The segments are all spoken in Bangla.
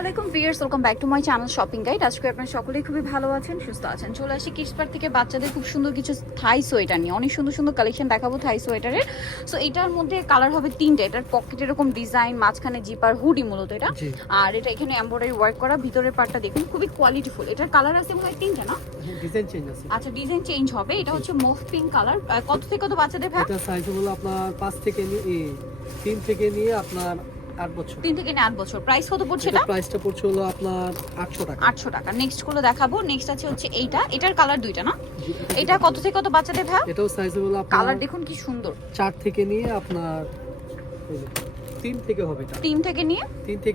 আলাইকুম viewers, welcome back to my channel shopping guide. আজকে আপনারা সকলেই খুবই ভালো আছেন, সুস্থ আছেন। চলে আসি কিডস পার্ক থেকে বাচ্চাদের খুব সুন্দর কিছু থাই সোয়েটার নিয়ে। অনেক সুন্দর সুন্দর কালেকশন দেখাবো থাই সোয়েটারের। সো এটার মধ্যে কালার হবে তিনটে। এটার পকেট এরকম ডিজাইন, মাঝখানে জিপার, হুডি মূলত এটা। আর এটা এখানে এমব্রয়ডারি ওয়ার্ক করা, ভিতরের পার্টটা দেখুন খুবই কোয়ালিটিফুল। এটার কালার আছে মনে হয় তিনটা না? ডিজাইন চেঞ্জ আছে। আচ্ছা, ডিজাইন চেঞ্জ হবে। এটা হচ্ছে মুভ পিঙ্ক কালার। কত থেকে কত বাচ্চাদের ভাই? এটা সাইজ হলো আপনার 5 থেকে নিয়ে 3 থেকে নিয়ে আপনার 8 বছর। 3 থেকে 8 বছর। প্রাইস কত পড়ছে এটা? প্রাইসটা পড়ছে হলো আপনার 800 টাকা। 800 টাকা। নেক্সট গুলো দেখাবো। নেক্সট আছে হচ্ছে এইটা। এটার কালার দুইটা না? এটা কত থেকে কত বাচ্চাদের ভাই? এটাও সাইজ হলো আপনার কালার দেখুন কি সুন্দর। 4 থেকে নিয়ে আপনার 3 থেকে হবে এটা। 3 থেকে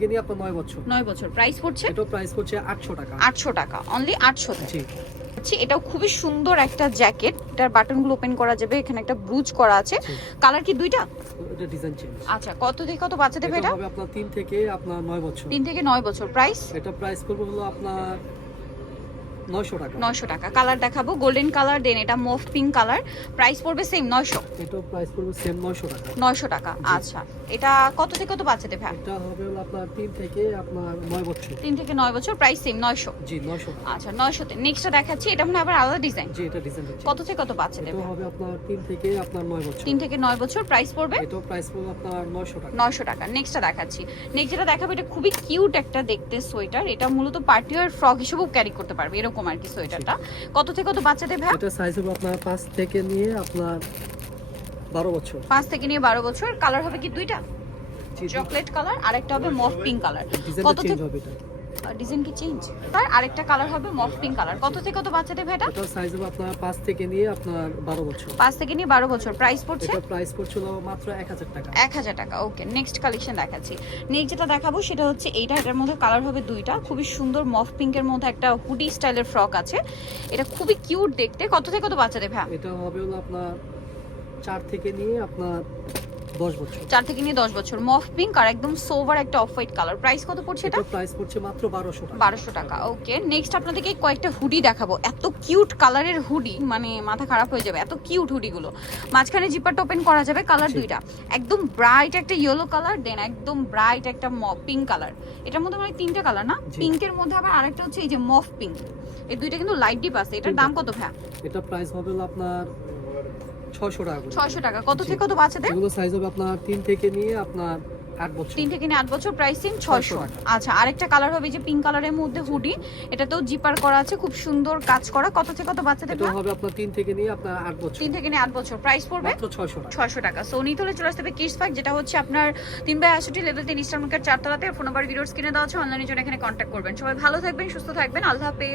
নিয়ে আপনার 9 বছর। 9 বছর। প্রাইস পড়ছে? এটাও প্রাইস পড়ছে 800 টাকা। 800 টাকা। অনলি 800 তে। জি। এটাও খুবই সুন্দর একটা জ্যাকেট। এটার বাটনগুলো ওপেন করা যাবে। এখানে একটা ব্রুজ করা আছে। কালার কি দুইটা? এটা ডিজাইন চেঞ্জ। আচ্ছা, কত থেকে কত বাচ্চাদের ভাই এটা? হবে আপনার 3 থেকে আপনার 9 বছর। 3 থেকে 9 বছর। প্রাইস? এটা প্রাইস করবে হলো আপনার 900 টাকা। 900 টাকা। কালার দেখাবো গোল্ডেন কালার, দেন এটা মুভ পিঙ্ক কালার। প্রাইস পড়বে সেম 900। এটাও প্রাইস পড়বে সেম 900 টাকা। 900 টাকা। আচ্ছা, এটা কত থেকে কত বাচ্চাদের ভাই? এটা হবে হলো আপনার 3 থেকে আপনার 9 বছর। 3 থেকে 9 বছর। Price same 900। জি 900। আচ্ছা, 900 তে। নেক্সটটা দেখাচ্ছি। এটা মনে হয় আবার আলাদা ডিজাইন। জি এটা ডিজাইন আছে। কত থেকে কত বাচ্চাদের এটা ভাই? হবে আপনার 3 থেকে আপনার 9 বছর। 3 থেকে 9 বছর। প্রাইস পড়বে? এটাও প্রাইস পড়বে আপনার 900 টাকা। 900 টাকা। নেক্সটটা দেখাচ্ছি। নেক্সট যেটা দেখাবো, এটা খুবই কিউট একটা দেখতে সোয়েটার। এটা মূলত পার্টি ওয়্যার ফ্রক হিসেবেও ক্যারি করতে পারবে, এরকম আর কি সোয়েটারটা। কত থেকে কত বাচ্চাদের ভাই? এটা সাইজ হবে আপনার 5 থেকে নিয়ে আপনার 12 বছর। 5 থেকে নিয়ে 12 বছর। কালার হবে কি দুইটা? জি চকলেট কালার আর একটা হবে মফ পিঙ্ক কালার। ডিজাইন কত চেঞ্জ থেকে হবে এটা। ডিজাইন কি চেঞ্জ? তার আরেকটা কালার হবে মফ পিঙ্ক কালার। কত থেকে কত বাচ্চাদের ভাই এটা? এটা সাইজ হবে আপনার 5 থেকে নিয়ে আপনার 12 বছর। 5 থেকে নিয়ে 12 বছর। প্রাইস পড়ছে? এটা প্রাইস পড়ছিল মাত্র 1000 টাকা। 1000 টাকা। ওকে, নেক্সট কালেকশন দেখাচ্ছি। নেক্সট যেটা দেখাবো সেটা হচ্ছে এইটা। এটার মধ্যে কালার হবে দুইটা। খুবই সুন্দর মফ পিঙ্কের মধ্যে একটা হুডি স্টাইলের ফ্রক আছে। এটা খুবই কিউট দেখতে। কত থেকে কত বাচ্চাদের ভাই? এটা হবে হলো আপনার 4 থেকে নিয়ে আপনার 10 বছর। 4 থেকে নিয়ে 10 বছর। মফ পিঙ্ক আর একদম সোভার একটা অফ হোয়াইট কালার। প্রাইস কত পড়ছে এটা? এটা প্রাইস পড়ছে মাত্র 1200 টাকা। 1200 টাকা। ওকে, নেক্সট আপনাদেরকে কয়েকটা হুডি দেখাবো। এত কিউট কালারের হুডি, মানে মাথা খারাপ হয়ে যাবে, এত কিউট হুডিগুলো। মাঝখানে জিপারটা ওপেন করা যাবে। কালার দুইটা, একদম ব্রাইট একটা ইয়েলো কালার, দেন একদম ব্রাইট একটা পিঙ্ক কালার। এটার মধ্যে মানে তিনটা কালার না? পিঙ্কের মধ্যে আবার আরেকটা হচ্ছে এই যে মফ পিঙ্ক। এই দুইটা কিন্তু লাইট ডিপ আছে। এটার দাম কত ভাই? এটা প্রাইস হবে হলো আপনার 600 টাকা। 600 টাকা। কত থেকে কত বাচ্চাদের? এগুলো সাইজ হবে আপনার 3 থেকে নিয়ে আপনার 8 বছর। 3 থেকে নিয়ে 8 বছর। প্রাইস সিন 600। আচ্ছা, আরেকটা কালার হবে যে পিঙ্ক কালারের মধ্যে হুডি। এটাতেও জিপার করা আছে, খুব সুন্দর কাজ করা। কত থেকে কত বাচ্চাদের? এটা হবে আপনার 3 থেকে নিয়ে আপনার 8 বছর। 3 থেকে নিয়ে 8 বছর। প্রাইস পড়বে মাত্র 600 টাকা। 600 টাকা। সো নিতে হলে চলে আসতে হবে কিডস পার্ক, যেটা হচ্ছে আপনার 3/68 লেভেল 3 ইস্টার্ন মার্কেট 4 তলাতে। ফোন নাম্বার ভিডিওর স্ক্রিনে দেওয়া আছে। অনলাইনের জন্য এখানে কন্ট্যাক্ট করবেন। সবাই ভালো থাকবেন, সুস্থ থাকবেন। আল্লাহ হাফেজ।